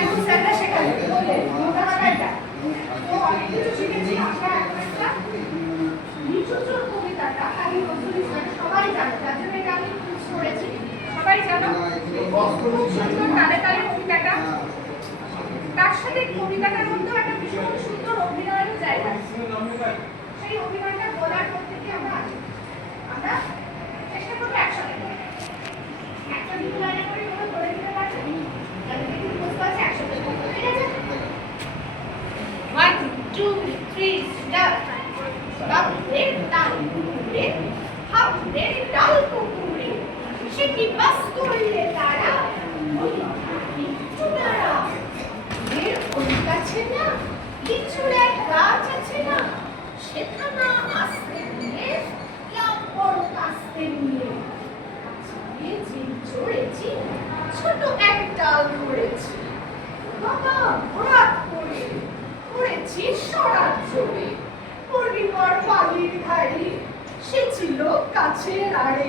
একদম স্যাররা শেখালেন বললেন মোটামুটি তো অনেক কিছু শিখেছি আমরা একটা লিটারেচার কবিতাটা কালী নজরুল ইসলামের সবাই জানে যার জন্য এটা আমি চুজ করেছি সবাই জানো খুব সুন্দর তালে তালে কবিতাটা তার সাথে কবিতাটার মধ্যে একটা ভীষণ সুন্দর অভিনয়ের জায়গা আছে সেই অভিনয়টা বলার মধ্যে দিয়ে আমরা চেষ্টা করবো একসাথে একটা দুটো লাইনে করে তোমরা ধরে দিতে পারছো তাহলে দেখুন বুঝতে পারছি একসাথে ঠিক আছে 1 2 3 স্টার্ট বাবুরে তাল কুকুরে হাবুরে ডাল কুকুরে সে কি বাস করলে তারা ওই একটু তারা এর ওই কাছে না লিচুর এক গাছ আছে না সেখানে আসতে নিয়ে লাপর কাস্তে নিয়ে চড়েছি ছোট এক ডাল ধরেছি বাবা ভরাট করে করেছি সরাত জোরে পরিবার বালির ধারে সে ছিল কাছের আড়ে